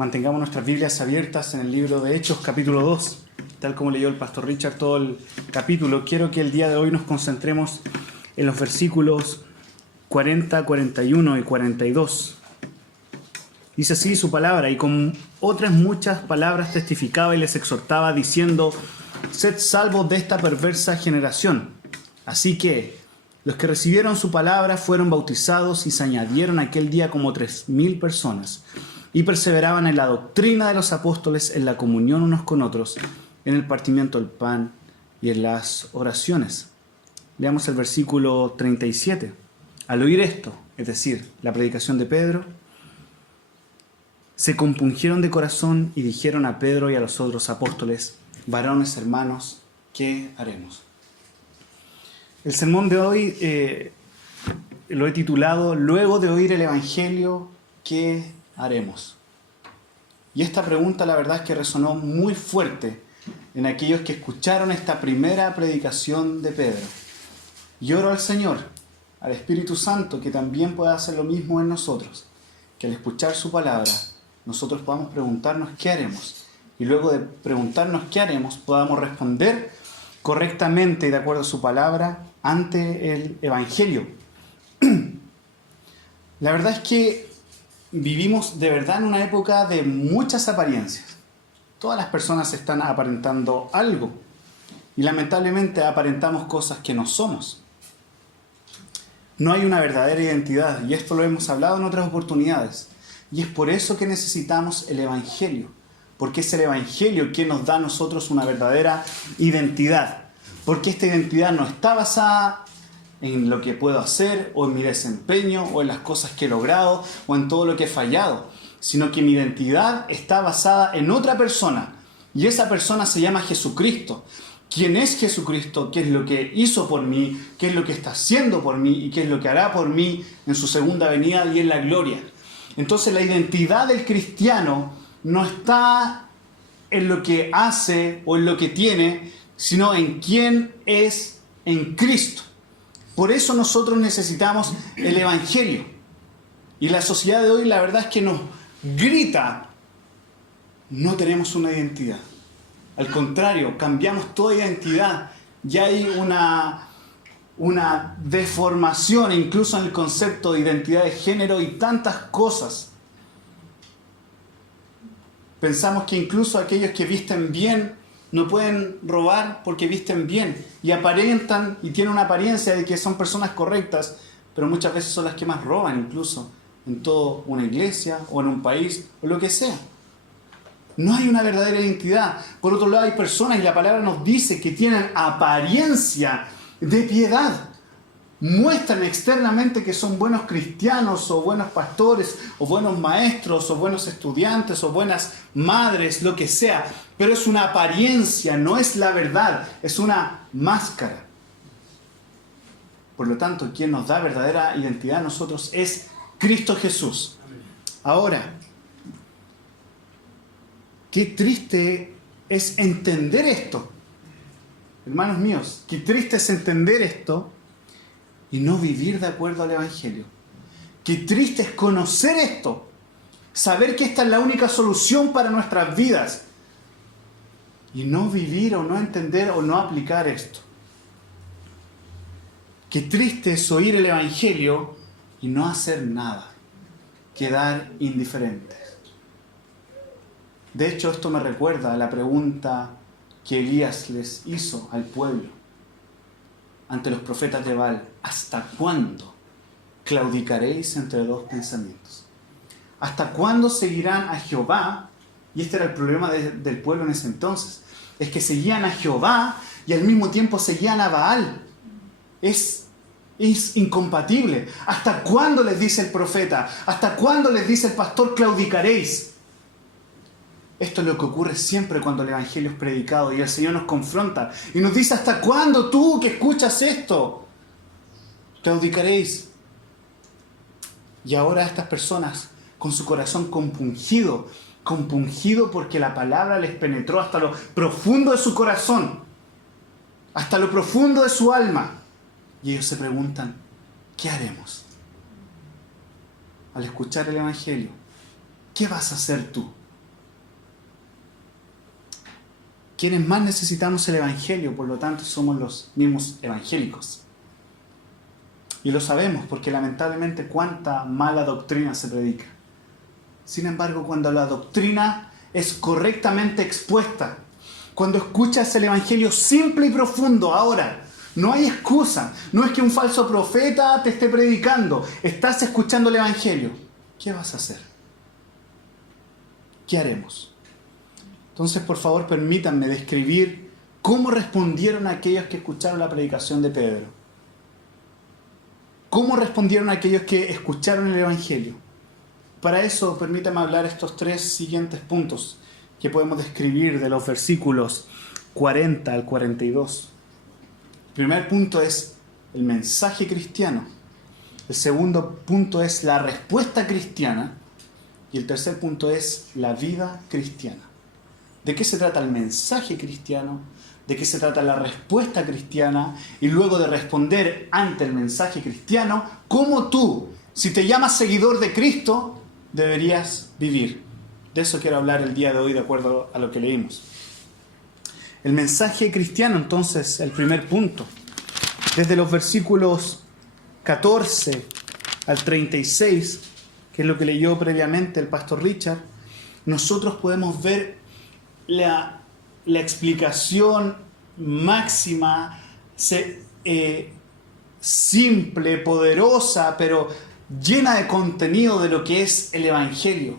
Mantengamos nuestras Biblias abiertas en el libro de Hechos, capítulo 2. Tal como leyó el pastor Richard todo el capítulo, quiero que el día de hoy nos concentremos en los versículos 40, 41 y 42. Dice así su palabra: y con otras muchas palabras testificaba y les exhortaba, diciendo: sed salvos de esta perversa generación. Así que los que recibieron su palabra fueron bautizados y se añadieron aquel día como 3,000 personas. Y perseveraban en la doctrina de los apóstoles, en la comunión unos con otros, en el partimiento del pan y en las oraciones. Veamos el versículo 37. Al oír esto, es decir, la predicación de Pedro, se compungieron de corazón y dijeron a Pedro y a los otros apóstoles: varones hermanos, ¿qué haremos? El sermón de hoy lo he titulado: luego de oír el Evangelio, ¿qué haremos? Y esta pregunta, la verdad es que resonó muy fuerte en aquellos que escucharon esta primera predicación de Pedro. Y oro al Señor, al Espíritu Santo, que también pueda hacer lo mismo en nosotros, que al escuchar su palabra nosotros podamos preguntarnos qué haremos, y luego de preguntarnos qué haremos podamos responder correctamente y de acuerdo a su palabra ante el Evangelio. La verdad es que vivimos de verdad en una época de muchas apariencias. Todas las personas están aparentando algo y lamentablemente aparentamos cosas que no somos. No hay una verdadera identidad, y esto lo hemos hablado en otras oportunidades. Y es por eso que necesitamos el Evangelio, porque es el Evangelio que nos da a nosotros una verdadera identidad. Porque esta identidad no está basada en lo que puedo hacer, o en mi desempeño, o en las cosas que he logrado, o en todo lo que he fallado, sino que mi identidad está basada en otra persona, y esa persona se llama Jesucristo. ¿Quién es Jesucristo? ¿Qué es lo que hizo por mí? ¿Qué es lo que está haciendo por mí? ¿Y qué es lo que hará por mí en su segunda venida y en la gloria? Entonces la identidad del cristiano no está en lo que hace o en lo que tiene, sino en quién es en Cristo. Por eso nosotros necesitamos el Evangelio. Y la sociedad de hoy, la verdad es que nos grita: no tenemos una identidad. Al contrario, cambiamos toda identidad. Ya hay una deformación incluso en el concepto de identidad de género y tantas cosas. Pensamos que incluso aquellos que visten bien no pueden robar porque visten bien, y aparentan y tienen una apariencia de que son personas correctas, pero muchas veces son las que más roban, incluso en toda una iglesia o en un país o lo que sea. No hay una verdadera identidad. Por otro lado, hay personas, y la palabra nos dice, que tienen apariencia de piedad. Muestran externamente que son buenos cristianos, o buenos pastores, o buenos maestros, o buenos estudiantes, o buenas madres, lo que sea. Pero es una apariencia, no es la verdad, es una máscara. Por lo tanto, quien nos da verdadera identidad a nosotros es Cristo Jesús. Ahora, qué triste es entender esto. Hermanos míos, qué triste es entender esto y no vivir de acuerdo al Evangelio. Qué triste es conocer esto, saber que esta es la única solución para nuestras vidas, y no vivir o no entender o no aplicar esto. Qué triste es oír el Evangelio y no hacer nada, quedar indiferentes. De hecho, esto me recuerda a la pregunta que Elías les hizo al pueblo ante los profetas de Baal: ¿hasta cuándo claudicaréis entre dos pensamientos? ¿Hasta cuándo seguirán a Jehová? Y este era el problema del pueblo en ese entonces. Es que seguían a Jehová y al mismo tiempo seguían a Baal. Es incompatible. ¿Hasta cuándo, les dice el profeta? ¿Hasta cuándo, les dice el pastor, claudicaréis? Esto es lo que ocurre siempre cuando el Evangelio es predicado y el Señor nos confronta y nos dice: ¿hasta cuándo tú que escuchas esto claudicaréis? Y ahora estas personas, con su corazón compungido porque la palabra les penetró hasta lo profundo de su corazón, hasta lo profundo de su alma, y ellos se preguntan: ¿qué haremos? Al escuchar el Evangelio, ¿qué vas a hacer tú? quienes más necesitamos el Evangelio, por lo tanto somos los mismos evangélicos. Y lo sabemos porque lamentablemente cuánta mala doctrina se predica. Sin embargo, cuando la doctrina es correctamente expuesta, cuando escuchas el Evangelio simple y profundo, ahora, no hay excusa. No es que un falso profeta te esté predicando. Estás escuchando el Evangelio. ¿Qué vas a hacer? ¿Qué haremos? Entonces, por favor, permítanme describir cómo respondieron aquellos que escucharon la predicación de Pedro. ¿Cómo respondieron aquellos que escucharon el Evangelio? Para eso, permítanme hablar estos 3 siguientes puntos que podemos describir de los versículos 40 al 42. El primer punto es el mensaje cristiano. El segundo punto es la respuesta cristiana. Y el tercer punto es la vida cristiana. ¿De qué se trata el mensaje cristiano? ¿De qué se trata la respuesta cristiana? Y luego de responder ante el mensaje cristiano, ¿cómo tú, si te llamas seguidor de Cristo, deberías vivir? De eso quiero hablar el día de hoy de acuerdo a lo que leímos. El mensaje cristiano, entonces, el primer punto. Desde los versículos 14 al 36, que es lo que leyó previamente el pastor Richard, nosotros podemos ver la explicación máxima, simple, poderosa, pero llena de contenido de lo que es el Evangelio.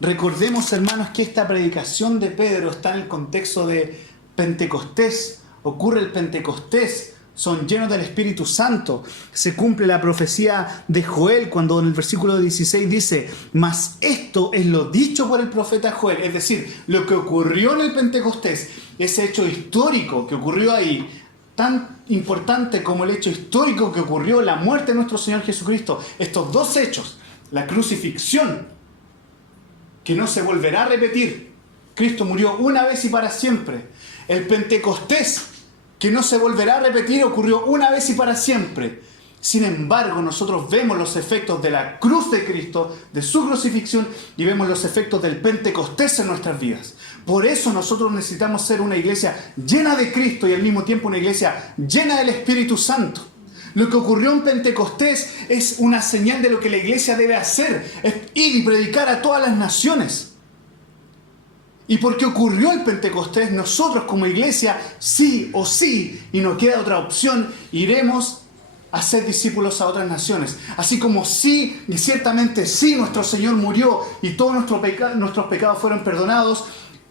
Recordemos, hermanos, que esta predicación de Pedro está en el contexto de Pentecostés. Ocurre el Pentecostés, son llenos del Espíritu Santo. Se cumple la profecía de Joel cuando en el versículo 16 dice: mas esto es lo dicho por el profeta Joel. Es decir, lo que ocurrió en el Pentecostés, ese hecho histórico que ocurrió ahí, tan importante como el hecho histórico que ocurrió, la muerte de nuestro Señor Jesucristo. Estos 2 hechos, la crucifixión, que no se volverá a repetir. Cristo murió una vez y para siempre. El Pentecostés, que no se volverá a repetir, ocurrió una vez y para siempre. Sin embargo, nosotros vemos los efectos de la cruz de Cristo, de su crucifixión, y vemos los efectos del Pentecostés en nuestras vidas. Por eso nosotros necesitamos ser una iglesia llena de Cristo y al mismo tiempo una iglesia llena del Espíritu Santo. Lo que ocurrió en Pentecostés es una señal de lo que la iglesia debe hacer, es ir y predicar a todas las naciones. Y porque ocurrió el Pentecostés, nosotros como iglesia, sí o sí, y no queda otra opción, iremos a ser discípulos a otras naciones. Así como sí, y ciertamente sí, nuestro Señor murió y todos nuestros pecados fueron perdonados,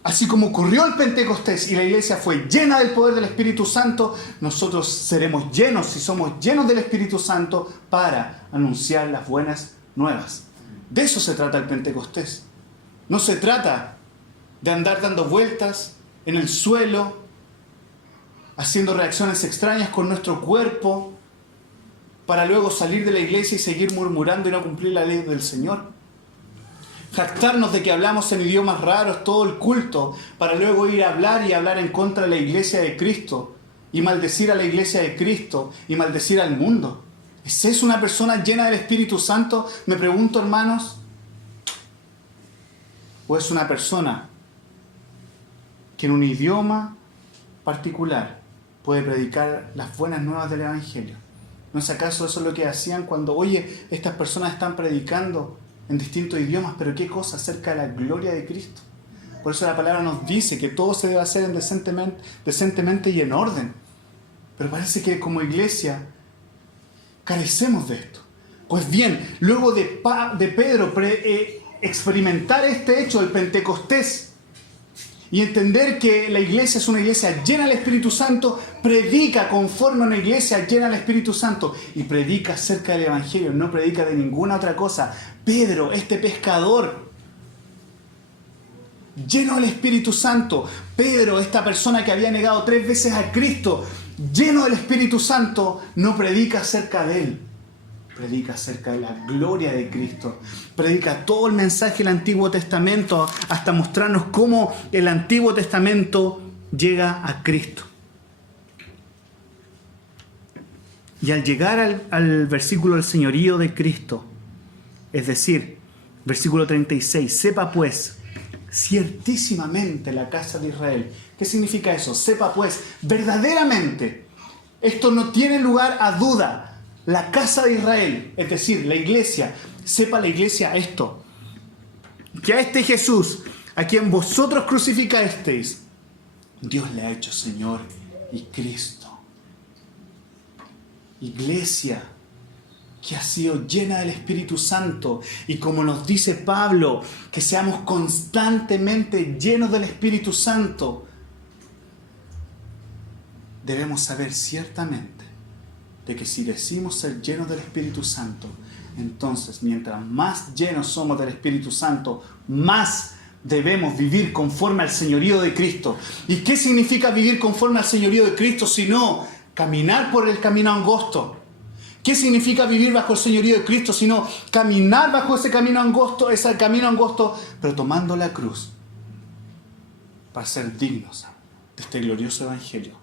así como ocurrió el Pentecostés y la iglesia fue llena del poder del Espíritu Santo, nosotros seremos llenos, si somos llenos del Espíritu Santo, para anunciar las buenas nuevas. De eso se trata el Pentecostés. No se trata de andar dando vueltas en el suelo, haciendo reacciones extrañas con nuestro cuerpo, para luego salir de la iglesia y seguir murmurando y no cumplir la ley del Señor. Jactarnos de que hablamos en idiomas raros todo el culto, para luego ir a hablar y hablar en contra de la iglesia de Cristo, y maldecir a la iglesia de Cristo, y maldecir al mundo. ¿Es eso una persona llena del Espíritu Santo? Me pregunto, hermanos. ¿O es una persona que en un idioma particular puede predicar las buenas nuevas del Evangelio? ¿No es acaso eso lo que hacían cuando, oye, estas personas están predicando en distintos idiomas, pero qué cosa acerca de la gloria de Cristo? Por eso la palabra nos dice que todo se debe hacer decentemente y en orden. Pero parece que como iglesia carecemos de esto. Pues bien, luego de Pedro experimentar este hecho del Pentecostés, y entender que la iglesia es una iglesia llena del Espíritu Santo, predica conforme a una iglesia llena del Espíritu Santo y predica acerca del Evangelio, no predica de ninguna otra cosa. Pedro, este pescador lleno del Espíritu Santo, Pedro, esta persona que había negado 3 veces a Cristo, lleno del Espíritu Santo, no predica acerca de él. Predica acerca de la gloria de Cristo. Predica todo el mensaje del Antiguo Testamento hasta mostrarnos cómo el Antiguo Testamento llega a Cristo. Y al llegar al versículo del señorío de Cristo, es decir, versículo 36, sepa pues ciertísimamente la casa de Israel. ¿Qué significa eso? Sepa pues, verdaderamente, esto no tiene lugar a duda. La casa de Israel, es decir, la iglesia, sepa la iglesia esto, que a este Jesús, a quien vosotros crucificasteis, Dios le ha hecho Señor y Cristo. Iglesia que ha sido llena del Espíritu Santo, y como nos dice Pablo, que seamos constantemente llenos del Espíritu Santo, debemos saber ciertamente de que si decimos ser llenos del Espíritu Santo, entonces mientras más llenos somos del Espíritu Santo, más debemos vivir conforme al señorío de Cristo. ¿Y qué significa vivir conforme al señorío de Cristo? Sino caminar por el camino angosto. ¿Qué significa vivir bajo el señorío de Cristo? Sino caminar bajo ese camino angosto, pero tomando la cruz para ser dignos de este glorioso evangelio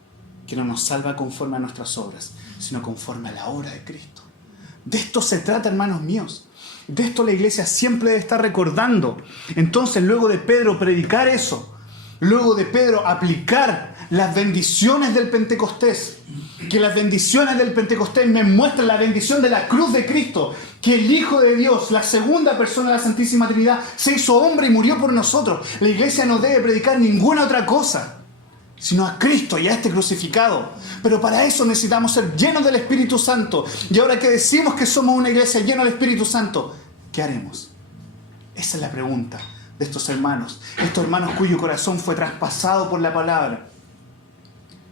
que no nos salva conforme a nuestras obras, sino conforme a la obra de Cristo. De esto se trata, hermanos míos. De esto la iglesia siempre debe estar recordando. Entonces, luego de Pedro predicar eso, luego de Pedro aplicar las bendiciones del Pentecostés, que las bendiciones del Pentecostés me muestran la bendición de la cruz de Cristo, que el Hijo de Dios, la segunda persona de la Santísima Trinidad, se hizo hombre y murió por nosotros. La iglesia no debe predicar ninguna otra cosa, sino a Cristo y a este crucificado. Pero para eso necesitamos ser llenos del Espíritu Santo. Y ahora que decimos que somos una iglesia llena del Espíritu Santo, ¿qué haremos? Esa es la pregunta de estos hermanos cuyo corazón fue traspasado por la palabra.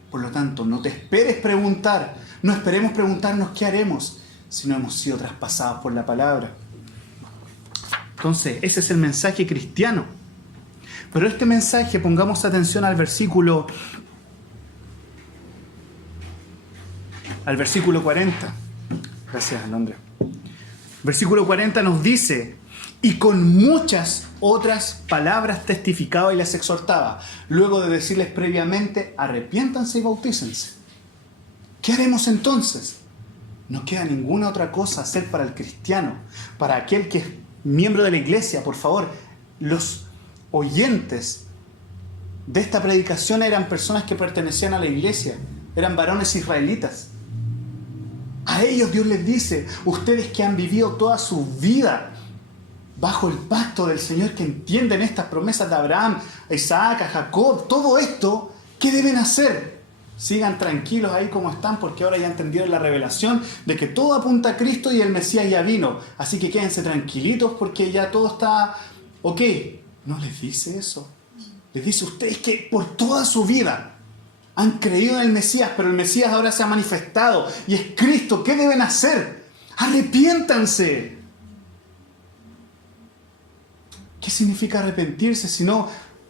Por lo tanto, no te esperes preguntar, no esperemos preguntarnos qué haremos, si no hemos sido traspasados por la palabra. Entonces, ese es el mensaje cristiano. Pero este mensaje, pongamos atención al versículo 40. Gracias, Alondra. Versículo 40 nos dice: y con muchas otras palabras testificaba y les exhortaba, luego de decirles previamente: arrepiéntanse y bautícense. ¿Qué haremos entonces? No queda ninguna otra cosa a hacer para el cristiano, para aquel que es miembro de la iglesia. Por favor, los oyentes de esta predicación eran personas que pertenecían a la iglesia, eran varones israelitas. A ellos Dios les dice: ustedes que han vivido toda su vida bajo el pacto del Señor, que entienden estas promesas de Abraham, a Isaac, a Jacob, todo esto, ¿qué deben hacer? Sigan tranquilos ahí como están, porque ahora ya entendieron la revelación de que todo apunta a Cristo y el Mesías ya vino. Así que quédense tranquilitos porque ya todo está ok. No les dice eso. Les dice: ustedes que por toda su vida han creído en el Mesías, pero el Mesías ahora se ha manifestado y es Cristo. ¿Qué deben hacer? Arrepiéntanse. ¿Qué significa arrepentirse? Si no,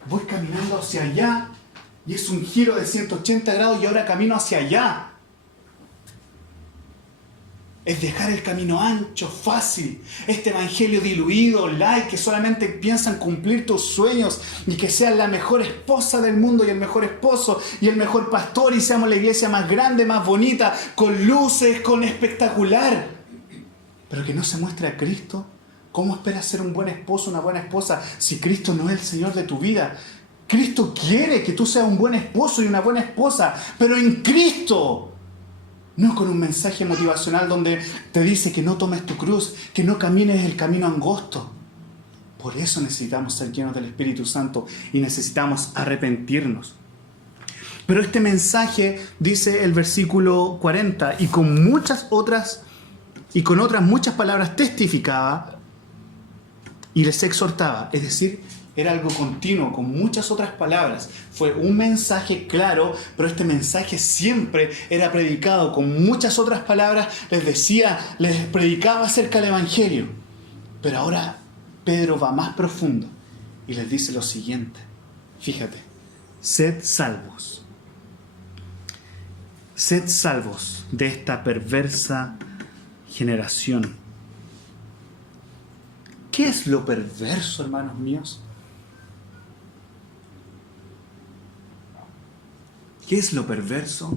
voy caminando hacia allá y es un giro de 180 grados y ahora camino hacia allá. Es dejar el camino ancho, fácil. Este evangelio diluido, light, que solamente piensan cumplir tus sueños y que seas la mejor esposa del mundo y el mejor esposo y el mejor pastor y seamos la iglesia más grande, más bonita, con luces, con espectacular. Pero que no se muestre a Cristo. ¿Cómo esperas ser un buen esposo, una buena esposa, si Cristo no es el Señor de tu vida? Cristo quiere que tú seas un buen esposo y una buena esposa, pero en Cristo. No con un mensaje motivacional donde te dice que no tomes tu cruz, que no camines el camino angosto. Por eso necesitamos ser llenos del Espíritu Santo y necesitamos arrepentirnos. Pero este mensaje, dice el versículo 40, y con otras muchas palabras testificaba y les exhortaba. Es decir, era algo continuo, con muchas otras palabras. Fue un mensaje claro, pero este mensaje siempre era predicado con muchas otras palabras. Les predicaba acerca del Evangelio. Pero ahora Pedro va más profundo y les dice lo siguiente. Fíjate, sed salvos. Sed salvos de esta perversa generación. ¿Qué es lo perverso, hermanos míos? ¿Qué es lo perverso?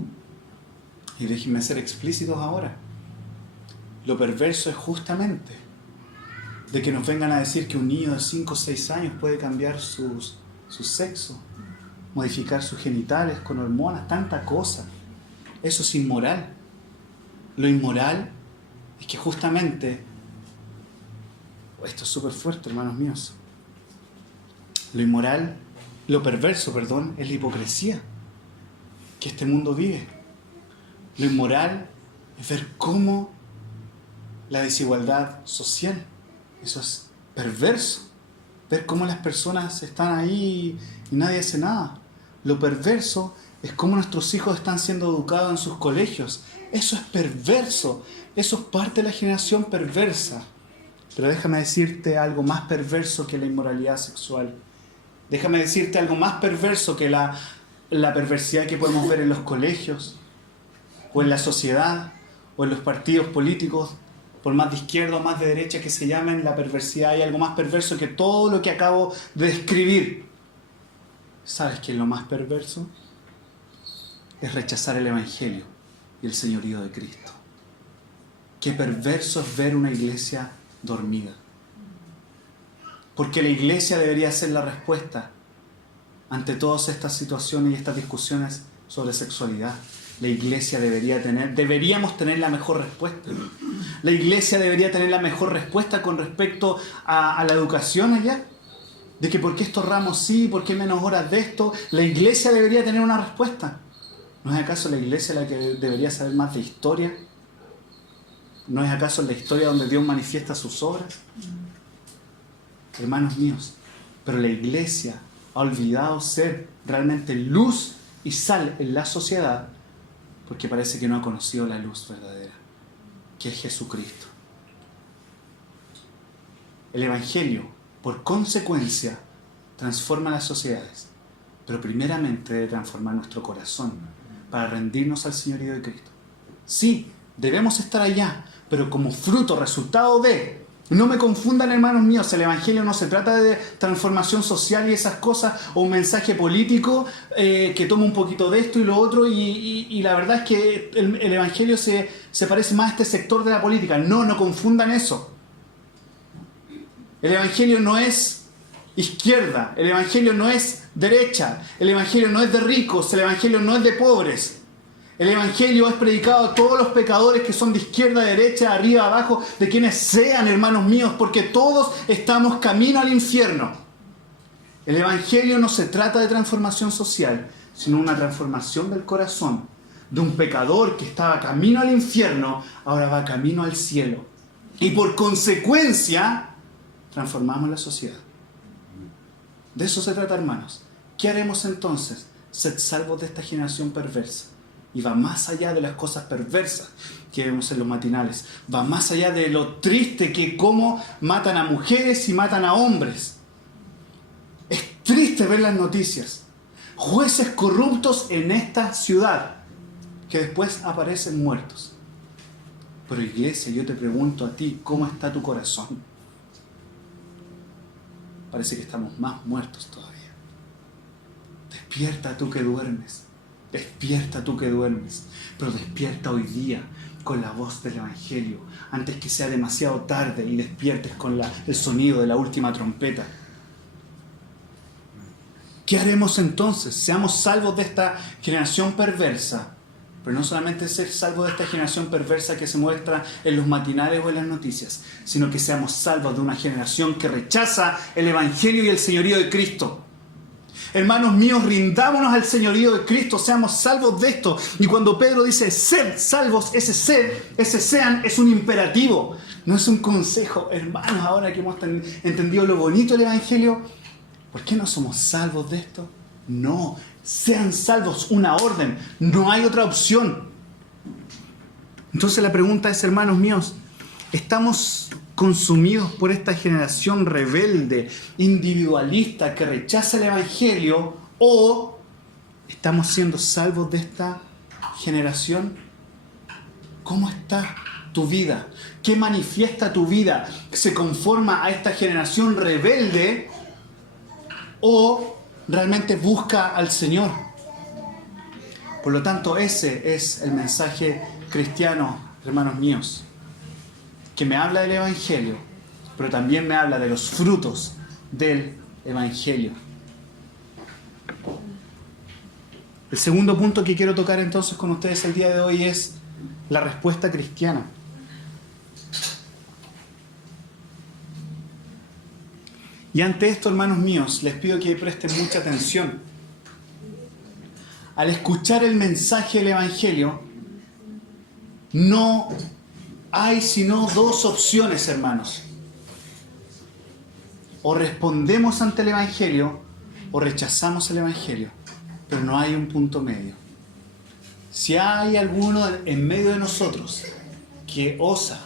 Y déjenme ser explícitos ahora. Lo perverso es justamente de que nos vengan a decir que un niño de 5 o 6 años puede cambiar su sexo, modificar sus genitales con hormonas, tanta cosa. Eso es inmoral. Lo inmoral es que justamente, esto es súper fuerte, hermanos míos, lo inmoral, lo perverso, perdón, es la hipocresía que este mundo vive. Lo inmoral es ver cómo la desigualdad social, eso es perverso, ver cómo las personas están ahí y nadie hace nada. Lo perverso es cómo nuestros hijos están siendo educados en sus colegios. Eso es perverso, eso es parte de la generación perversa. Pero déjame decirte algo más perverso que la inmoralidad sexual. Déjame decirte algo más perverso que la perversidad que podemos ver en los colegios, o en la sociedad, o en los partidos políticos, por más de izquierda o más de derecha que se llamen, la perversidad. Hay algo más perverso que todo lo que acabo de describir. ¿Sabes qué es lo más perverso? Es rechazar el Evangelio y el señorío de Cristo. Qué perverso es ver una iglesia dormida. Porque la iglesia debería ser la respuesta ante todas estas situaciones y estas discusiones sobre sexualidad. La iglesia deberíamos tener la mejor respuesta. La iglesia debería tener la mejor respuesta con respecto a la educación allá. De que por qué estos ramos sí, por qué menos horas de esto. La iglesia debería tener una respuesta. ¿No es acaso la iglesia la que debería saber más de historia? ¿No es acaso la historia donde Dios manifiesta sus obras? Hermanos míos, pero la iglesia ha olvidado ser realmente luz y sal en la sociedad porque parece que no ha conocido la luz verdadera, que es Jesucristo. El Evangelio, por consecuencia, transforma las sociedades, pero primeramente debe transformar nuestro corazón para rendirnos al señorío de Cristo. Sí, debemos estar allá, pero como fruto, resultado de... No me confundan, hermanos míos, el Evangelio no se trata de transformación social y esas cosas, o un mensaje político que toma un poquito de esto y lo otro, y la verdad es que el Evangelio se parece más a este sector de la política. No confundan eso. El Evangelio no es izquierda, el Evangelio no es derecha, el Evangelio no es de ricos, el Evangelio no es de pobres. El Evangelio es predicado a todos los pecadores que son de izquierda, derecha, arriba, abajo, de quienes sean, hermanos míos, porque todos estamos camino al infierno. El Evangelio no se trata de transformación social, sino una transformación del corazón, de un pecador que estaba camino al infierno, ahora va camino al cielo. Y por consecuencia, transformamos la sociedad. De eso se trata, hermanos. ¿Qué haremos entonces? Sed salvos de esta generación perversa. Y va más allá de las cosas perversas que vemos en los matinales. Va más allá de lo triste que cómo matan a mujeres y matan a hombres. Es triste ver las noticias. Jueces corruptos en esta ciudad que después aparecen muertos. Pero iglesia, yo te pregunto a ti, ¿cómo está tu corazón? Parece que estamos más muertos todavía. Despierta tú que duermes. Despierta tú que duermes, pero despierta hoy día con la voz del Evangelio, antes que sea demasiado tarde y despiertes con el sonido de la última trompeta. ¿Qué haremos entonces? Seamos salvos de esta generación perversa, pero no solamente ser salvos de esta generación perversa que se muestra en los matinales o en las noticias, sino que seamos salvos de una generación que rechaza el Evangelio y el señorío de Cristo. Hermanos míos, rindámonos al señorío de Cristo, seamos salvos de esto. Y cuando Pedro dice, sed salvos, ese sean, es un imperativo, no es un consejo. Hermanos, ahora que hemos entendido lo bonito del Evangelio, ¿por qué no somos salvos de esto? No, sean salvos, una orden, no hay otra opción. Entonces la pregunta es, hermanos míos, ¿estamos consumidos por esta generación rebelde, individualista, que rechaza el Evangelio, o estamos siendo salvos de esta generación? ¿Cómo está tu vida? ¿Qué manifiesta tu vida? ¿Se conforma a esta generación rebelde o realmente busca al Señor? Por lo tanto, ese es el mensaje cristiano, hermanos míos, que me habla del Evangelio, pero también me habla de los frutos del Evangelio. El segundo punto que quiero tocar entonces con ustedes el día de hoy es la respuesta cristiana. Y ante esto, hermanos míos, les pido que presten mucha atención. Al escuchar el mensaje del Evangelio, no hay sino dos opciones, hermanos. O respondemos ante el Evangelio o rechazamos el Evangelio. Pero no hay un punto medio. Si hay alguno en medio de nosotros que osa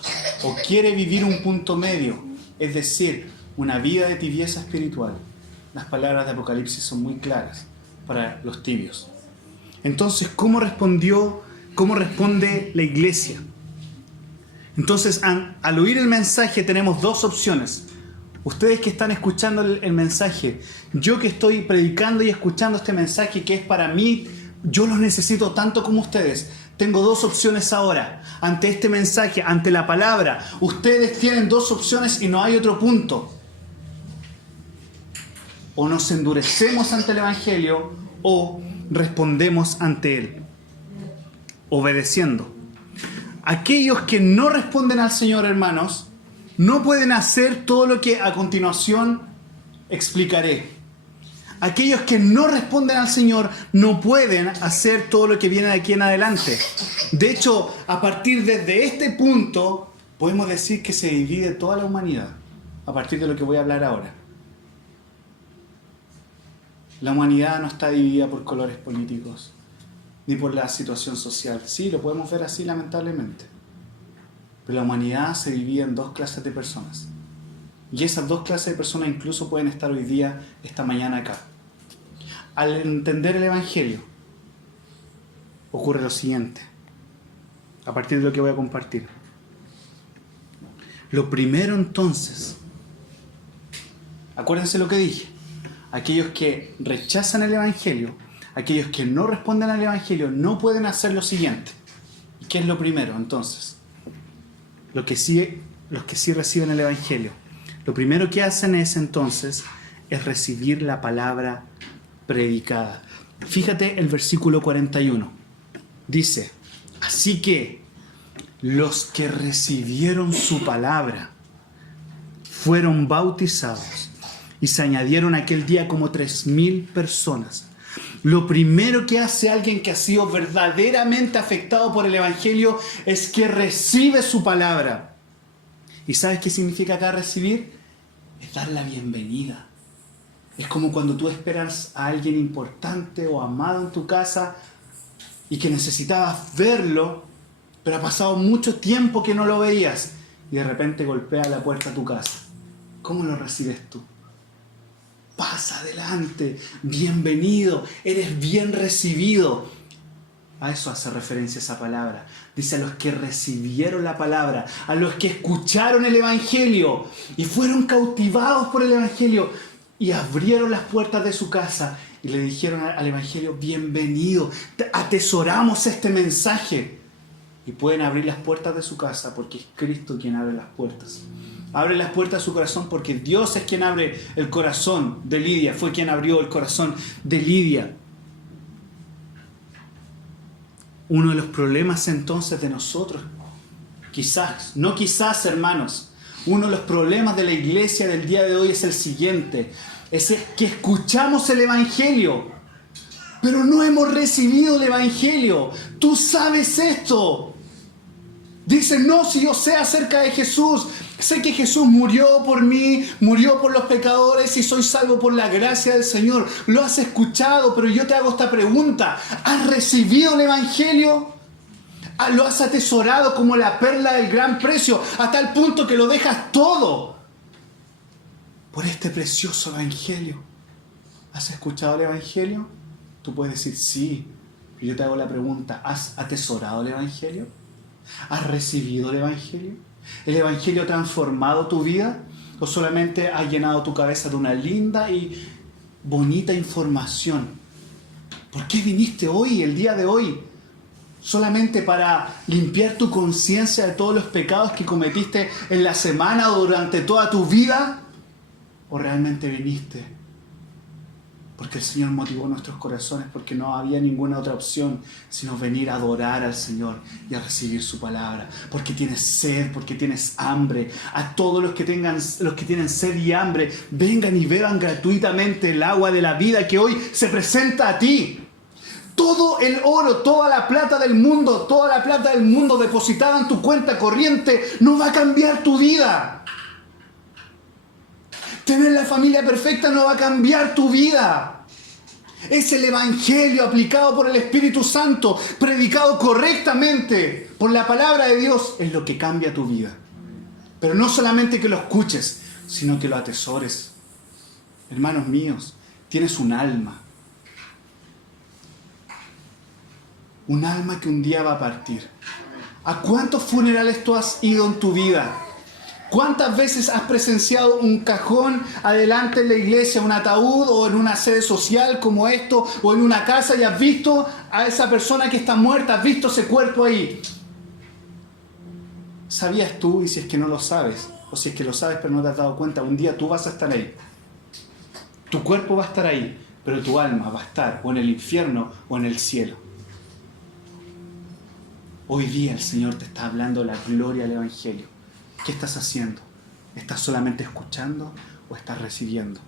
o quiere vivir un punto medio, es decir, una vida de tibieza espiritual, las palabras de Apocalipsis son muy claras para los tibios. Entonces, ¿cómo responde la iglesia? Entonces, al oír el mensaje tenemos dos opciones. Ustedes que están escuchando el mensaje, yo que estoy predicando y escuchando este mensaje que es para mí, yo lo necesito tanto como ustedes. Tengo dos opciones ahora. Ante este mensaje, ante la palabra, ustedes tienen dos opciones y no hay otro punto. O nos endurecemos ante el Evangelio o respondemos ante él, obedeciendo. Aquellos que no responden al Señor, hermanos, no pueden hacer todo lo que a continuación explicaré. Aquellos que no responden al Señor no pueden hacer todo lo que viene de aquí en adelante. De hecho, a partir de este punto, podemos decir que se divide toda la humanidad, a partir de lo que voy a hablar ahora. La humanidad no está dividida por colores políticos, ni por la situación social. Sí, lo podemos ver así lamentablemente. Pero la humanidad se divide en dos clases de personas. Y esas dos clases de personas incluso pueden estar hoy día, esta mañana acá. Al entender el Evangelio, ocurre lo siguiente, a partir de lo que voy a compartir. Lo primero entonces, acuérdense lo que dije, aquellos que rechazan el Evangelio, aquellos que no responden al Evangelio, no pueden hacer lo siguiente. ¿Y qué es lo primero entonces? Los que sí reciben el Evangelio. Lo primero que hacen es recibir la palabra predicada. Fíjate el versículo 41. Dice, así que los que recibieron su palabra fueron bautizados y se añadieron aquel día como 3,000 personas. Lo primero que hace alguien que ha sido verdaderamente afectado por el Evangelio es que recibe su palabra. ¿Y sabes qué significa acá recibir? Es dar la bienvenida. Es como cuando tú esperas a alguien importante o amado en tu casa y que necesitabas verlo, pero ha pasado mucho tiempo que no lo veías y de repente golpea la puerta a tu casa. ¿Cómo lo recibes tú? Pasa adelante, bienvenido, eres bien recibido. A eso hace referencia esa palabra. Dice a los que recibieron la palabra, a los que escucharon el Evangelio y fueron cautivados por el Evangelio y abrieron las puertas de su casa y le dijeron al Evangelio, bienvenido, atesoramos este mensaje. Y pueden abrir las puertas de su casa porque es Cristo quien abre las puertas. Abre las puertas de su corazón porque Dios es quien abre el corazón de Lidia. Fue quien abrió el corazón de Lidia. Uno de los problemas entonces de nosotros, no quizás hermanos, uno de los problemas de la iglesia del día de hoy es el siguiente. Es que escuchamos el Evangelio, pero no hemos recibido el Evangelio. Tú sabes esto. Dicen, no, si yo sé acerca de Jesús, sé que Jesús murió por mí, murió por los pecadores y soy salvo por la gracia del Señor. Lo has escuchado, pero yo te hago esta pregunta. ¿Has recibido el Evangelio? ¿Lo has atesorado como la perla del gran precio a tal punto que lo dejas todo por este precioso Evangelio? ¿Has escuchado el Evangelio? Tú puedes decir sí. Y yo te hago la pregunta, ¿has atesorado el Evangelio? ¿Has recibido el Evangelio? ¿El Evangelio ha transformado tu vida? ¿O solamente ha llenado tu cabeza de una linda y bonita información? ¿Por qué viniste hoy, el día de hoy? solamente para limpiar tu conciencia de todos los pecados que cometiste en la semana o durante toda tu vida? ¿O realmente viniste porque el Señor motivó nuestros corazones, porque no había ninguna otra opción sino venir a adorar al Señor y a recibir su palabra? Porque tienes sed, porque tienes hambre. A todos los que tienen sed y hambre, vengan y beban gratuitamente el agua de la vida que hoy se presenta a ti. Todo el oro, toda la plata del mundo depositada en tu cuenta corriente no va a cambiar tu vida. Tener la familia perfecta no va a cambiar tu vida. Es el Evangelio aplicado por el Espíritu Santo, predicado correctamente por la palabra de Dios, es lo que cambia tu vida. Pero no solamente que lo escuches, sino que lo atesores. Hermanos míos, tienes un alma. Un alma que un día va a partir. ¿A cuántos funerales tú has ido en tu vida? ¿Cuántas veces has presenciado un cajón adelante en la iglesia, un ataúd o en una sede social como esto, o en una casa, y has visto a esa persona que está muerta, has visto ese cuerpo ahí? ¿Sabías tú, y si es que no lo sabes, o si es que lo sabes pero no te has dado cuenta, un día tú vas a estar ahí? Tu cuerpo va a estar ahí, pero tu alma va a estar o en el infierno o en el cielo. Hoy día el Señor te está hablando la gloria del Evangelio. ¿Qué estás haciendo? ¿Estás solamente escuchando o estás recibiendo?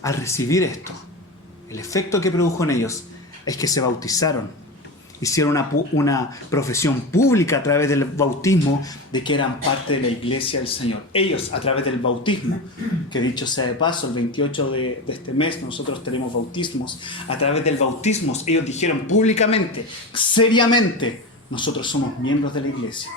Al recibir esto, el efecto que produjo en ellos es que se bautizaron. Hicieron una profesión pública a través del bautismo de que eran parte de la iglesia del Señor. Ellos, a través del bautismo, que dicho sea de paso, el 28 de este mes nosotros tenemos bautismos. A través del bautismo ellos dijeron públicamente, seriamente, nosotros somos miembros de la iglesia.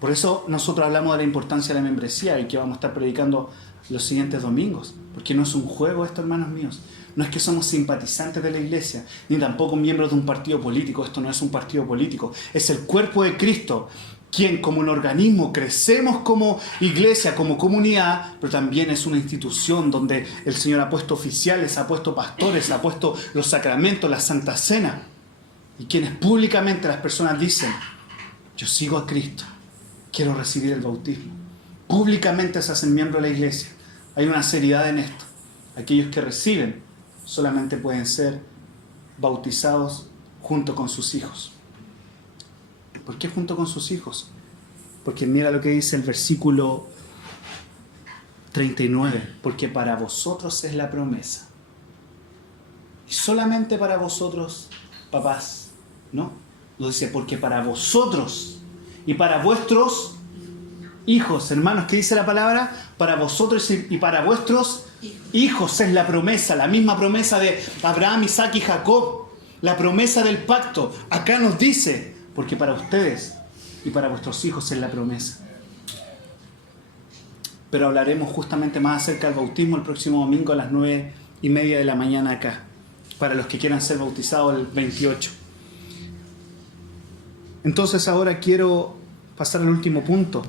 Por eso nosotros hablamos de la importancia de la membresía y que vamos a estar predicando los siguientes domingos. Porque no es un juego esto, hermanos míos. No es que somos simpatizantes de la iglesia, ni tampoco miembros de un partido político. Esto no es un partido político. Es el cuerpo de Cristo, quien como un organismo crecemos como iglesia, como comunidad, pero también es una institución donde el Señor ha puesto oficiales, ha puesto pastores, ha puesto los sacramentos, la Santa Cena. Y quienes públicamente las personas dicen, yo sigo a Cristo, quiero recibir el bautismo. Públicamente se hacen miembros de la iglesia. Hay una seriedad en esto. Aquellos que reciben solamente pueden ser bautizados junto con sus hijos. ¿Por qué junto con sus hijos? Porque mira lo que dice el versículo 39. Porque para vosotros es la promesa. Y solamente para vosotros, papás, ¿no? Lo dice, porque para vosotros y para vuestros hijos, hermanos, ¿qué dice la palabra? Para vosotros y para vuestros hijos es la promesa, la misma promesa de Abraham, Isaac y Jacob, la promesa del pacto. Acá nos dice, porque para ustedes y para vuestros hijos es la promesa. Pero hablaremos justamente más acerca del bautismo el próximo domingo a las 9:30 de la mañana acá, para los que quieran ser bautizados el 28. Entonces ahora quiero pasar al último punto,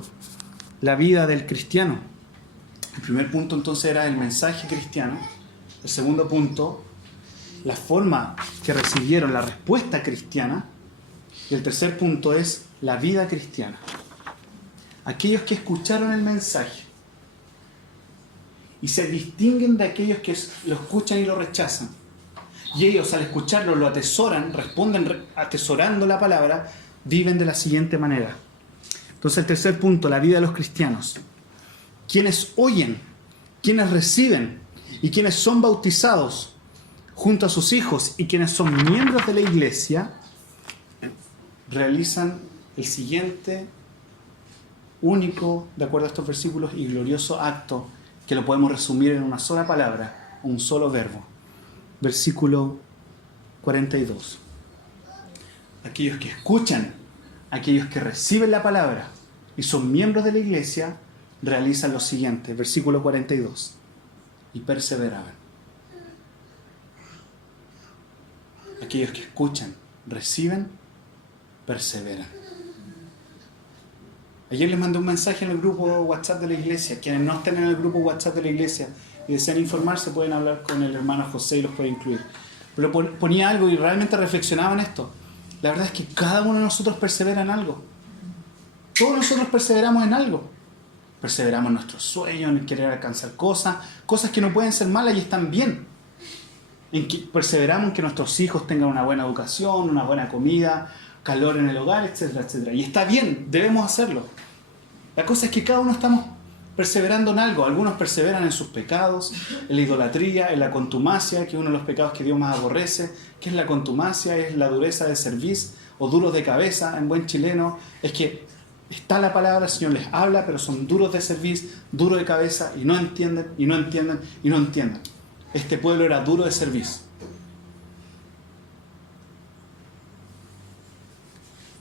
la vida del cristiano. El primer punto entonces era el mensaje cristiano. El segundo punto, la forma que recibieron la respuesta cristiana. Y el tercer punto es la vida cristiana. Aquellos que escucharon el mensaje y se distinguen de aquellos que lo escuchan y lo rechazan. Y ellos al escucharlo lo atesoran, responden atesorando la palabra, viven de la siguiente manera. Entonces el tercer punto, la vida de los cristianos. Quienes oyen, quienes reciben y quienes son bautizados junto a sus hijos y quienes son miembros de la iglesia, realizan el siguiente único, de acuerdo a estos versículos, y glorioso acto que lo podemos resumir en una sola palabra, un solo verbo. Versículo 42. Aquellos que escuchan, aquellos que reciben la palabra y son miembros de la iglesia, realizan lo siguiente, versículo 42, y perseveraban. Aquellos que escuchan, reciben, perseveran. Ayer les mandé un mensaje en el grupo WhatsApp de la iglesia. Quienes no estén en el grupo WhatsApp de la iglesia y desean informarse, pueden hablar con el hermano José y los puede incluir. Pero ponía algo y realmente reflexionaba en esto. La verdad es que cada uno de nosotros persevera en algo. Todos nosotros perseveramos en algo. Perseveramos en nuestros sueños, en querer alcanzar cosas que no pueden ser malas y están bien. En que perseveramos en que nuestros hijos tengan una buena educación, una buena comida, calor en el hogar, etcétera, etcétera. Y está bien, debemos hacerlo. La cosa es que cada uno estamos perseverando en algo. Algunos perseveran en sus pecados, en la idolatría, en la contumacia, que es uno de los pecados que Dios más aborrece. ¿Qué es la contumacia? Es la dureza de cerviz o duros de cabeza en buen chileno. Es que está la palabra, el Señor les habla, pero son duros de cerviz, duros de cabeza y no entienden, y no entienden, y no entienden. Este pueblo era duro de cerviz.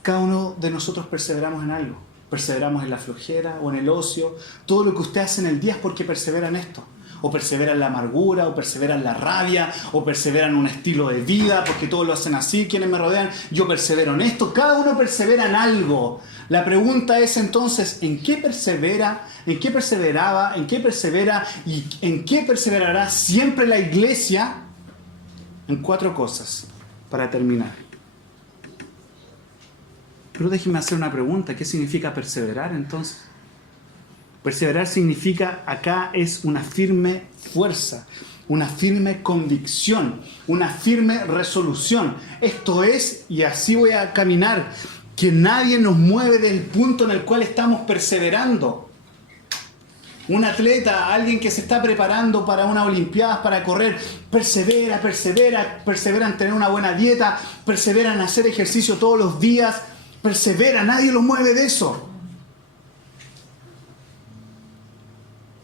Cada uno de nosotros perseveramos en algo. Perseveramos en la flojera o en el ocio. Todo lo que usted hace en el día es porque persevera en esto. O persevera en la amargura, o persevera en la rabia, o persevera en un estilo de vida, porque todos lo hacen así, quienes me rodean, yo persevero en esto. Cada uno persevera en algo. La pregunta es entonces, ¿en qué persevera? ¿En qué perseveraba? ¿En qué persevera? ¿Y en qué perseverará siempre la iglesia? En 4 cosas, para terminar. Pero déjenme hacer una pregunta. ¿Qué significa perseverar entonces? Perseverar significa, acá es una firme fuerza, una firme convicción, una firme resolución. Esto es, y así voy a caminar, que nadie nos mueve del punto en el cual estamos perseverando. Un atleta, alguien que se está preparando para unas olimpiadas, para correr, persevera en tener una buena dieta, persevera en hacer ejercicio todos los días, persevera, nadie lo mueve de eso.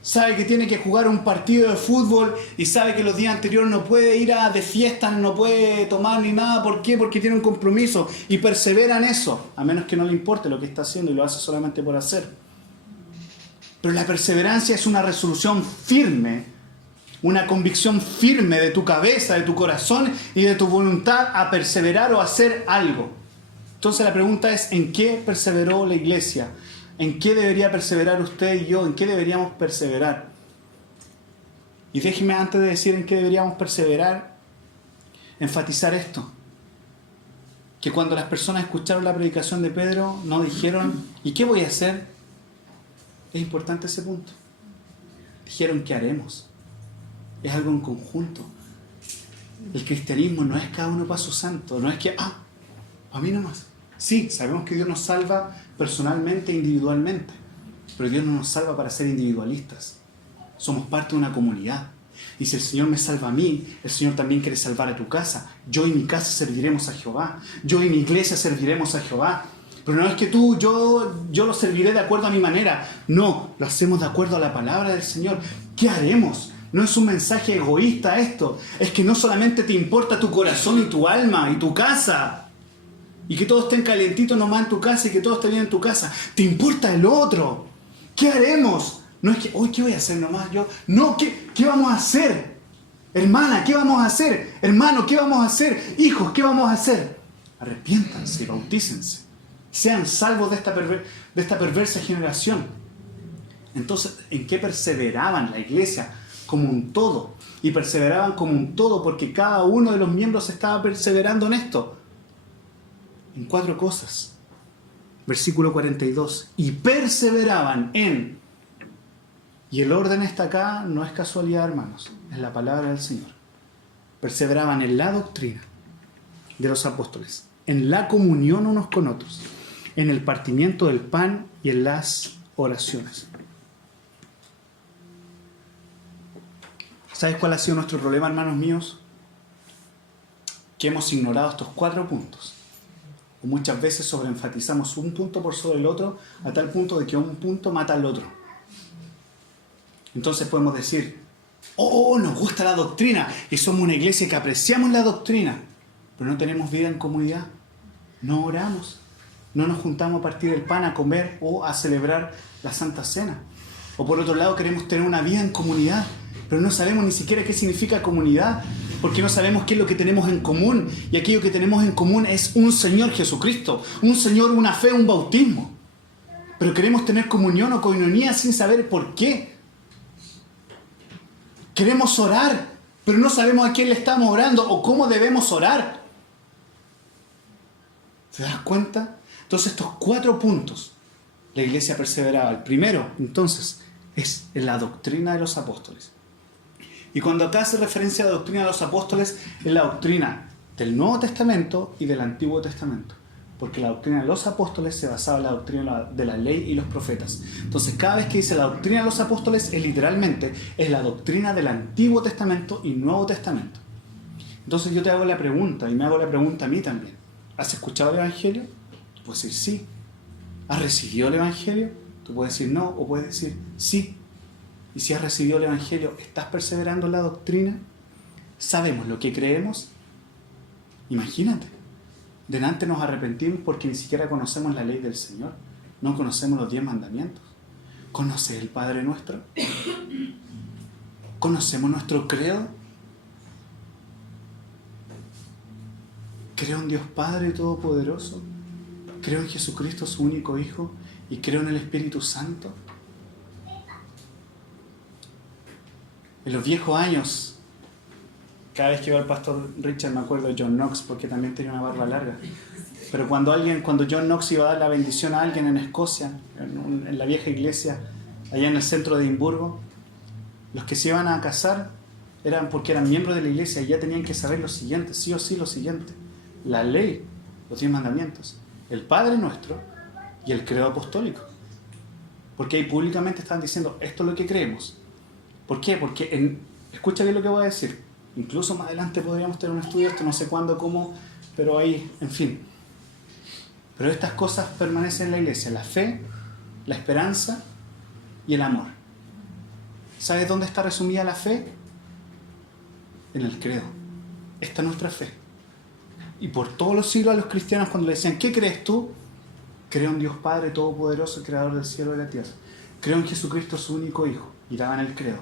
Sabe que tiene que jugar un partido de fútbol y sabe que los días anteriores no puede ir de fiesta, no puede tomar ni nada. ¿Por qué? Porque tiene un compromiso y persevera en eso, a menos que no le importe lo que está haciendo y lo hace solamente por hacer. Pero la perseverancia es una resolución firme, una convicción firme de tu cabeza, de tu corazón y de tu voluntad a perseverar o a hacer algo. Entonces la pregunta es, ¿en qué perseveró la iglesia? ¿En qué debería perseverar usted y yo? ¿En qué deberíamos perseverar? Y déjeme, antes de decir en qué deberíamos perseverar, enfatizar esto. Que cuando las personas escucharon la predicación de Pedro, no dijeron, ¿y qué voy a hacer? Es importante ese punto. Dijeron, ¿qué haremos? Es algo en conjunto. El cristianismo no es cada uno paso santo, no es que, a mí nomás. Sí, sabemos que Dios nos salva personalmente e individualmente, pero Dios no nos salva para ser individualistas. Somos parte de una comunidad. Y si el Señor me salva a mí, el Señor también quiere salvar a tu casa. Yo y mi casa serviremos a Jehová. Yo y mi iglesia serviremos a Jehová. Pero no es que yo lo serviré de acuerdo a mi manera. No, lo hacemos de acuerdo a la palabra del Señor. ¿Qué haremos? No es un mensaje egoísta esto. Es que no solamente te importa tu corazón y tu alma y tu casa. Y que todos estén calientitos nomás en tu casa y que todos estén bien en tu casa. Te importa el otro. ¿Qué haremos? No es que, ¿qué voy a hacer nomás yo? No, ¿qué vamos a hacer? Hermana, ¿qué vamos a hacer? Hermano, ¿qué vamos a hacer? Hijos, ¿qué vamos a hacer? Arrepiéntanse, bautícense. Sean salvos de esta perversa generación. Entonces, ¿en qué perseveraban la iglesia? Como un todo. Y perseveraban como un todo porque cada uno de los miembros estaba perseverando en esto. En 4 cosas. Versículo 42. Y perseveraban en... Y el orden está acá, no es casualidad, hermanos. Es la palabra del Señor. Perseveraban en la doctrina de los apóstoles, en la comunión unos con otros, en el partimiento del pan y en las oraciones. ¿Sabes cuál ha sido nuestro problema, hermanos míos? Que hemos ignorado estos 4 puntos. O muchas veces sobreenfatizamos un punto por sobre el otro, a tal punto de que un punto mata al otro. Entonces podemos decir, nos gusta la doctrina, y somos una iglesia que apreciamos la doctrina, pero no tenemos vida en comunidad, no oramos, no nos juntamos a partir del pan, a comer o a celebrar la Santa Cena. O por otro lado queremos tener una vida en comunidad, pero no sabemos ni siquiera qué significa comunidad, porque no sabemos qué es lo que tenemos en común, y aquello que tenemos en común es un Señor Jesucristo, un Señor, una fe, un bautismo. Pero queremos tener comunión o coinonía sin saber por qué. Queremos orar, pero no sabemos a quién le estamos orando o cómo debemos orar. ¿Te das cuenta? Entonces estos 4 puntos la iglesia perseveraba. El primero, entonces, es en la doctrina de los apóstoles. Y cuando acá hace referencia a la doctrina de los apóstoles, es la doctrina del Nuevo Testamento y del Antiguo Testamento. Porque la doctrina de los apóstoles se basaba en la doctrina de la ley y los profetas. Entonces, cada vez que dice la doctrina de los apóstoles, es literalmente es la doctrina del Antiguo Testamento y Nuevo Testamento. Entonces yo te hago la pregunta, y me hago la pregunta a mí también. ¿Has escuchado el Evangelio? Tú puedes decir sí. ¿Has recibido el Evangelio? Tú puedes decir no, o puedes decir sí. Y si has recibido el Evangelio, ¿estás perseverando en la doctrina? ¿Sabemos lo que creemos? Imagínate. Delante nos arrepentimos porque ni siquiera conocemos la ley del Señor. No conocemos los 10 mandamientos. ¿Conoces el Padre nuestro? ¿Conocemos nuestro credo? Creo en Dios Padre Todopoderoso. Creo en Jesucristo, su único Hijo. Y creo en el Espíritu Santo. En los viejos años, cada vez que iba el pastor Richard me acuerdo de John Knox, porque también tenía una barba larga. Pero cuando John Knox iba a dar la bendición a alguien en Escocia, en la vieja iglesia, allá en el centro de Edimburgo, los que se iban a casar eran porque eran miembros de la iglesia y ya tenían que saber lo siguiente, sí o sí lo siguiente: la ley, los 10 mandamientos, el Padre Nuestro y el credo apostólico. Porque ahí públicamente estaban diciendo, esto es lo que creemos. ¿Por qué? Porque, escucha bien lo que voy a decir, incluso más adelante podríamos tener un estudio, esto no sé cuándo, cómo, pero ahí, en fin. Pero estas cosas permanecen en la iglesia: la fe, la esperanza y el amor. ¿Sabes dónde está resumida la fe? En el credo. Esta es nuestra fe. Y por todos los siglos a los cristianos, cuando le decían, ¿qué crees tú? Creo en Dios Padre Todopoderoso, Creador del cielo y de la tierra. Creo en Jesucristo, su único Hijo. Y daban el credo.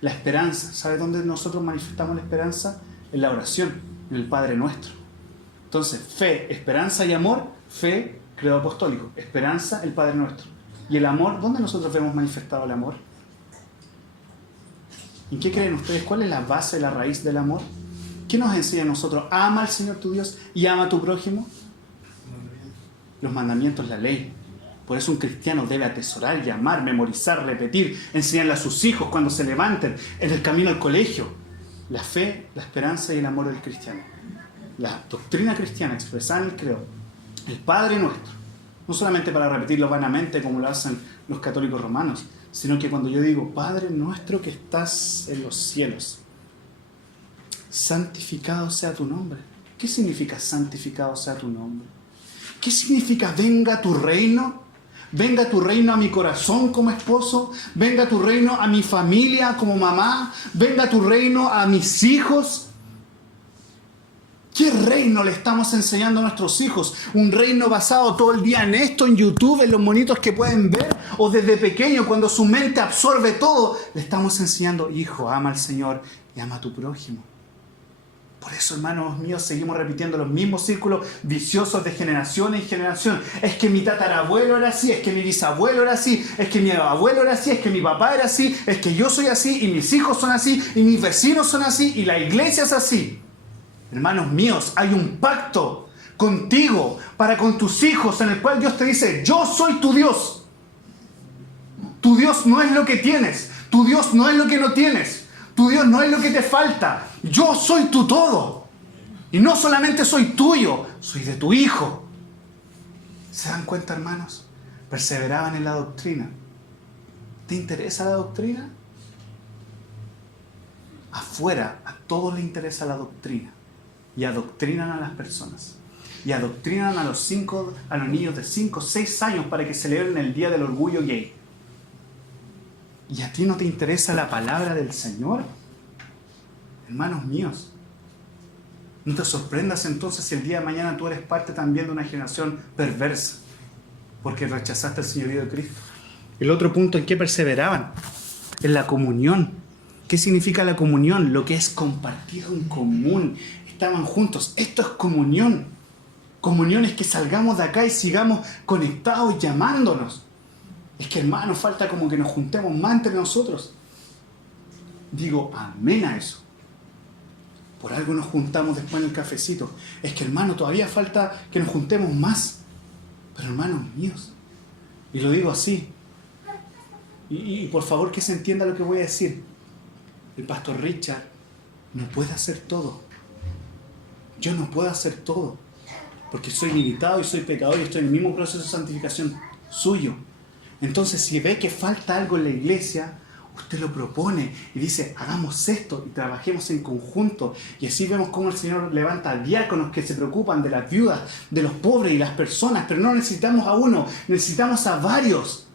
La esperanza. ¿Sabes dónde nosotros manifestamos la esperanza? En la oración, en el Padre Nuestro. Entonces, fe, esperanza y amor. Fe, credo apostólico. Esperanza, el Padre Nuestro. Y el amor, ¿dónde nosotros vemos manifestado el amor? ¿En qué creen ustedes? ¿Cuál es la base, la raíz del amor? ¿Qué nos enseña a nosotros? Ama al Señor tu Dios y ama a tu prójimo. Los mandamientos, la ley. Por eso un cristiano debe atesorar, llamar, memorizar, repetir, enseñarle a sus hijos cuando se levanten, en el camino al colegio. La fe, la esperanza y el amor del cristiano. La doctrina cristiana expresada en el credo. El Padre Nuestro. No solamente para repetirlo vanamente como lo hacen los católicos romanos, sino que cuando yo digo, Padre Nuestro que estás en los cielos, santificado sea tu nombre. ¿Qué significa santificado sea tu nombre? ¿Qué significa venga tu reino? Venga tu reino a mi corazón como esposo. Venga tu reino a mi familia como mamá. Venga tu reino a mis hijos. ¿Qué reino le estamos enseñando a nuestros hijos? ¿Un reino basado todo el día en esto, en YouTube, en los monitos que pueden ver? ¿O desde pequeño, cuando su mente absorbe todo, le estamos enseñando, hijo, ama al Señor y ama a tu prójimo? Por eso, hermanos míos, seguimos repitiendo los mismos círculos viciosos de generación en generación. Es que mi tatarabuelo era así, es que mi bisabuelo era así, es que mi abuelo era así, es que mi papá era así, es que yo soy así, y mis hijos son así, y mis vecinos son así, y la iglesia es así. Hermanos míos, hay un pacto contigo, para con tus hijos, en el cual Dios te dice, yo soy tu Dios. Tu Dios no es lo que tienes, tu Dios no es lo que no tienes. Tu Dios no es lo que te falta. Yo soy tu todo. Y no solamente soy tuyo, soy de tu hijo. ¿Se dan cuenta, hermanos? Perseveraban en la doctrina. ¿Te interesa la doctrina? Afuera, a todos les interesa la doctrina. Y adoctrinan a las personas. Y adoctrinan a los niños de 5 o 6 años para que celebren el Día del Orgullo Gay. ¿Y a ti no te interesa la palabra del Señor? Hermanos míos, no te sorprendas entonces si el día de mañana tú eres parte también de una generación perversa, porque rechazaste al señorío de Cristo. El otro punto en que perseveraban, en la comunión. ¿Qué significa la comunión? Lo que es compartido en común. Estaban juntos. Esto es comunión. Comunión es que salgamos de acá y sigamos conectados, llamándonos. Es que, hermanos, falta como que nos juntemos más entre nosotros. Digo amén a eso. Por algo nos juntamos después en el cafecito. Es que, hermano, todavía falta que nos juntemos más. Pero, hermanos míos, y lo digo así, y por favor que se entienda lo que voy a decir. El pastor Richard no puede hacer todo. Yo no puedo hacer todo. Porque soy limitado y soy pecador y estoy en el mismo proceso de santificación suyo. Entonces, si ve que falta algo en la iglesia, usted lo propone y dice, hagamos esto y trabajemos en conjunto. Y así vemos cómo el Señor levanta diáconos que se preocupan de las viudas, de los pobres y las personas. Pero no necesitamos a uno, necesitamos a varios.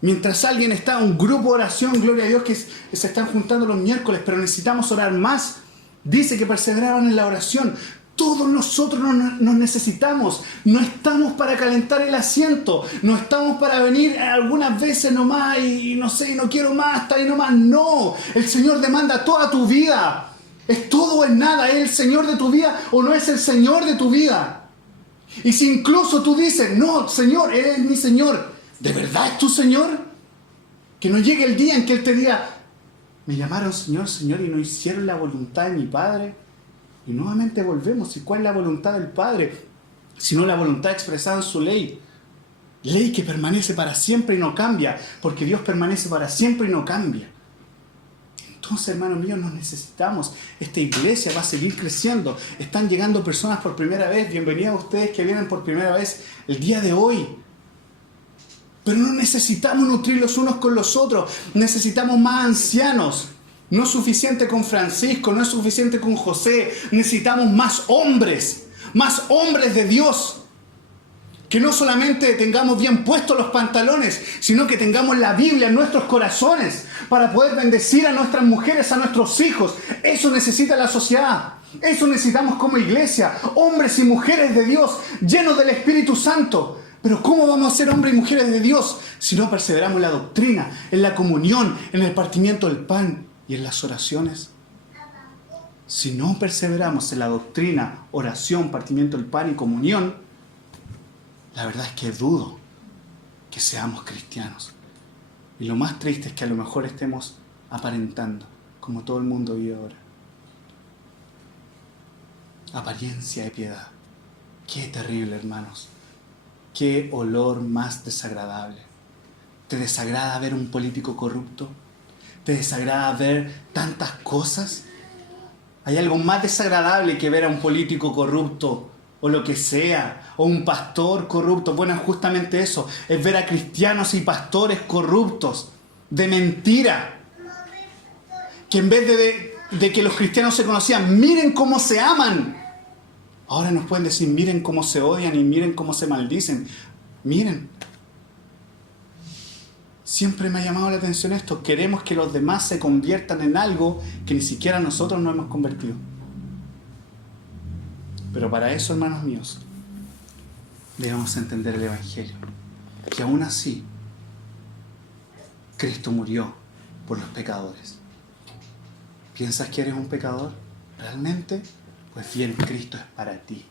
Mientras alguien está en un grupo de oración, gloria a Dios, que se están juntando los miércoles, pero necesitamos orar más. Dice que perseveraban en la oración. Todos nosotros nos necesitamos. No estamos para calentar el asiento. No estamos para venir algunas veces nomás y no sé, no quiero más, está ahí nomás. No, el Señor demanda toda tu vida. Es todo o es nada. ¿Es el Señor de tu vida o no es el Señor de tu vida? Y si incluso tú dices, no, Señor, Él es mi Señor, ¿de verdad es tu Señor? Que no llegue el día en que Él te diga, me llamaron Señor, Señor y no hicieron la voluntad de mi Padre. Y nuevamente volvemos. ¿Y cuál es la voluntad del Padre? Sino la voluntad expresada en su ley. Ley que permanece para siempre y no cambia. Porque Dios permanece para siempre y no cambia. Entonces, hermanos míos, nos necesitamos. Esta iglesia va a seguir creciendo. Están llegando personas por primera vez. Bienvenidos a ustedes que vienen por primera vez el día de hoy. Pero no necesitamos nutrir los unos con los otros. Necesitamos más ancianos. No es suficiente con Francisco, no es suficiente con José. Necesitamos más hombres de Dios. Que no solamente tengamos bien puestos los pantalones, sino que tengamos la Biblia en nuestros corazones para poder bendecir a nuestras mujeres, a nuestros hijos. Eso necesita la sociedad. Eso necesitamos como iglesia. Hombres y mujeres de Dios llenos del Espíritu Santo. Pero ¿cómo vamos a ser hombres y mujeres de Dios si no perseveramos en la doctrina, en la comunión, en el partimiento del pan y en las oraciones? Si no perseveramos en la doctrina, oración, partimiento del pan y comunión, la verdad es que dudo que seamos cristianos. Y lo más triste es que a lo mejor estemos aparentando, como todo el mundo vive ahora. Apariencia de piedad. Qué terrible, hermanos. Qué olor más desagradable. ¿Te desagrada ver un político corrupto? ¿Te desagrada ver tantas cosas? ¿Hay algo más desagradable que ver a un político corrupto o lo que sea? O un pastor corrupto. Bueno, es justamente eso. Es ver a cristianos y pastores corruptos de mentira. Que en vez de que los cristianos se conocían, miren cómo se aman. Ahora nos pueden decir, miren cómo se odian y miren cómo se maldicen. Miren. Siempre me ha llamado la atención esto. Queremos que los demás se conviertan en algo que ni siquiera nosotros nos hemos convertido. Pero para eso, hermanos míos, debemos entender el Evangelio. Que aún así, Cristo murió por los pecadores. ¿Piensas que eres un pecador? ¿Realmente? Pues bien, Cristo es para ti.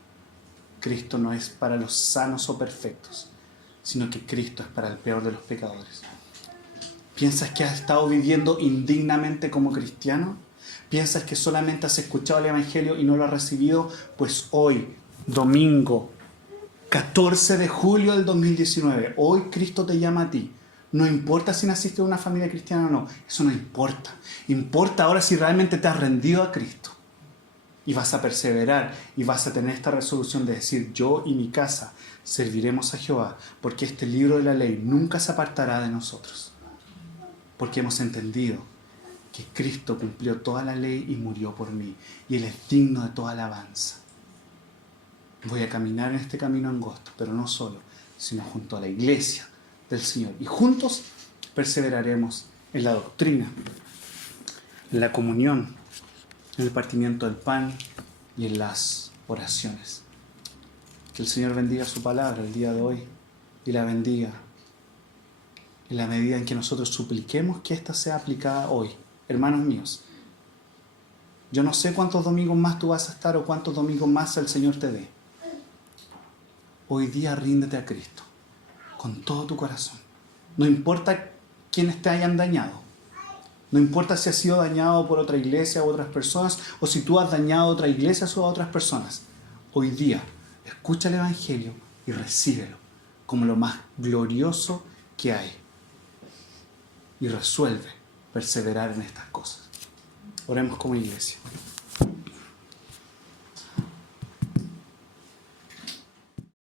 Cristo no es para los sanos o perfectos, sino que Cristo es para el peor de los pecadores. ¿Piensas que has estado viviendo indignamente como cristiano? ¿Piensas que solamente has escuchado el Evangelio y no lo has recibido? Pues hoy, domingo, 14 de julio del 2019, hoy Cristo te llama a ti. No importa si naciste en una familia cristiana o no, eso no importa. Importa ahora si realmente te has rendido a Cristo. Y vas a perseverar y vas a tener esta resolución de decir, yo y mi casa serviremos a Jehová, porque este libro de la ley nunca se apartará de nosotros. Porque hemos entendido que Cristo cumplió toda la ley y murió por mí, y Él es digno de toda alabanza. Voy a caminar en este camino angosto, pero no solo, sino junto a la iglesia del Señor. Y juntos perseveraremos en la doctrina, en la comunión, en el partimiento del pan y en las oraciones. Que el Señor bendiga su palabra el día de hoy y la bendiga en la medida en que nosotros supliquemos que ésta sea aplicada hoy. Hermanos míos, yo no sé cuántos domingos más tú vas a estar o cuántos domingos más el Señor te dé. Hoy día ríndete a Cristo con todo tu corazón. No importa quiénes te hayan dañado. No importa si has sido dañado por otra iglesia u otras personas, o si tú has dañado a otra iglesia o a otras personas. Hoy día, escucha el Evangelio y recíbelo como lo más glorioso que hay. Y resuelve perseverar en estas cosas. Oremos como iglesia.